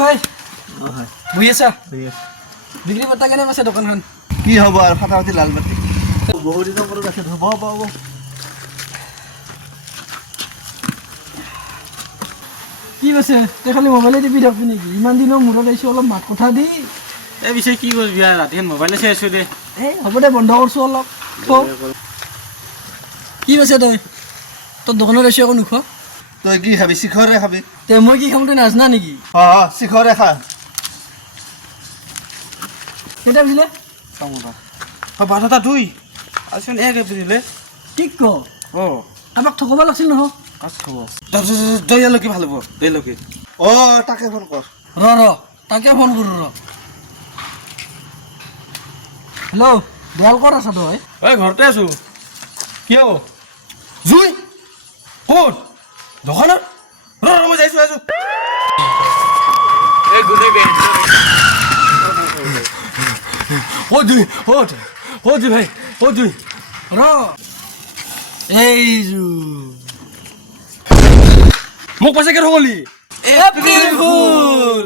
ভাই বহি আছা বিক্ৰি বাৰ্তা কেনে আছে দোকানখন কি হ'ব আৰু ফাটাফাটি লাল বাতি বহুত দিনৰ মূৰত আছে হ'ব হ'ব কি কৈছে তই খালি মোবাইলে টিপি থাকবি নেকি ইমান দিনৰ মূৰত আহিছোঁ অলপ মাত কথা দি এই পিছে কি কৰিবি আৰু ৰাতিখন মোবাইলে চাই আছোঁ দে এই হ'ব দে বন্ধ কৰিছোঁ অলপ কি কৈছে তই তোৰ দোকানত আহিছোঁ একো নোখোৱা তই কি খাবি শিখৰে খাবি তে মই কি খাম তই নাজনা নেকি শিখৰে খা কেইটা বুজিলে বাৰটা দুই আছোন এক এপ্ৰিলে ঠিক ক আমাক ঠকাব লাগিছিল নহয় কাক থব দয়ালৈকে ভাল হ'ব দয়ালৈকে তাকে ফোন কৰ ৰ তাকে ফোন কৰোঁ হেল্ল' দয়াল ক'ত আছ তই ঐ ঘৰতে আছোঁ কিয় জুই ক'ত দোকানত মই যাইছোঁ এই গুলি দুই ভাই দুই এই মোক পইচা কেইটা গলি এপ্ৰিল ফুল